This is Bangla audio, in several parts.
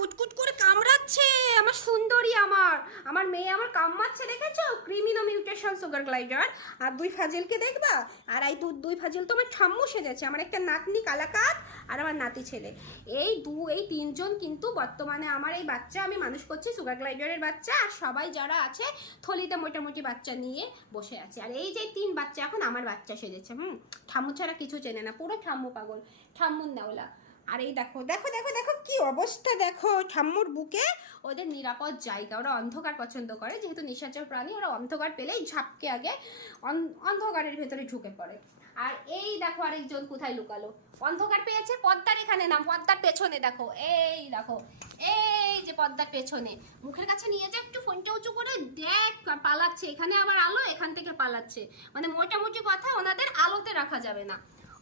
কুটকুট করে কামড়াচ্ছে আমার সুন্দরী, আমার আমার মেয়ে আমার কামড়াচ্ছে, দেখেছো? Creamino mutation sugar glider. আর দুই ফাজিলকে দেখবা, আর এই দুই ফাজিল তো আমার ঠাম্মু সেজেছে, আমার একটা নাতনি কালাকাত আর আমার নাতি ছেলে। এই তিনজন কিন্তু বর্তমানে আমার এই বাচ্চা আমি মানুষ করছি, সুগার গ্লাইডারের বাচ্চা। আর সবাই যারা আছে থলিতে মোটামুটি বাচ্চা নিয়ে বসে আছে। আর এই যে তিন বাচ্চা এখন আমার বাচ্চা সেজেছে। ঠাম্মু ছাড়া কিছু চেনে না, পুরো ঠাম্মু পাগল, ঠাম্মুর নেওলা। আর এই দেখো দেখো দেখো দেখো কি অবস্থা, দেখো ঠাম্মুর বুকে ওদের নিরাপদ জায়গা। ওরা অন্ধকার পছন্দ করে, যেহেতু নিশাচর প্রাণী, ওরা অন্ধকার পেলেই ঝাপকে আগে অন্ধকারের ভেতরে ঢুকে পড়ে। আর এই দেখো আরেকজন কোথায় লুকালো, অন্ধকার পেয়েছে পদ্মার এখানে নাম, পদ্মার পেছনে দেখো, এই দেখো, এই যে পদ্মার পেছনে। মুখের কাছে নিয়ে যা একটু, ফোনটা উঁচু করে দেখ, পালাচ্ছে। এখানে আবার আলো, এখান থেকে পালাচ্ছে। মানে মোটামুটি কথা ওনাদের আলোতে রাখা যাবে না,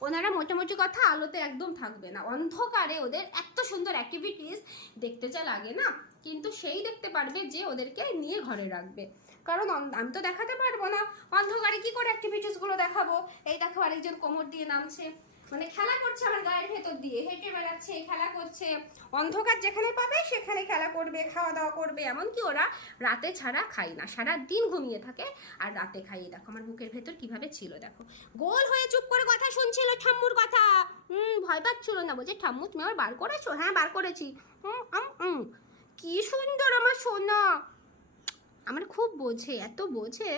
ওনারা মোটামুটি কথা আলোতে একদম থাকবে না। অন্ধকারে ওদের এত সুন্দর অ্যাক্টিভিটিস দেখতে যা লাগে না, কিন্তু সেই দেখতে পারবে যে ওদেরকে নিয়ে ঘরে রাখবে। কারণ আমি তো দেখাতে পারবো না, অন্ধকারে কি করে অ্যাক্টিভিটিসগুলো দেখাবো। এই দেখো আরেকজন কোমর দিয়ে নামছে, মানে খেলা করছে আমার গায়ের ভেতর দিয়ে, হেঁটে বেড়াচ্ছে, খেলা করছে। অন্ধকার যেখানে পাবে সেখানে খেলা করবে, খাওয়া দাওয়া করবে। এমনকি ওরা রাতে ছাড়া খায় না, সারা দিন ঘুমিয়ে থাকে আর রাতে খাইয়ে। দেখো আমার বুকের ভেতর কিভাবে ছিল, দেখো গোল হয়ে চুপ করে কথা শুনছিল ঠাম্মুর কথা। ভয় পাচ্ছিল না, বলছে ঠাম্মু তুমি আবার বার করেছো? হ্যাঁ বার করেছি। কি সুন্দর আমার সোনা, আমার খুব বোঝে, এত বোঝে।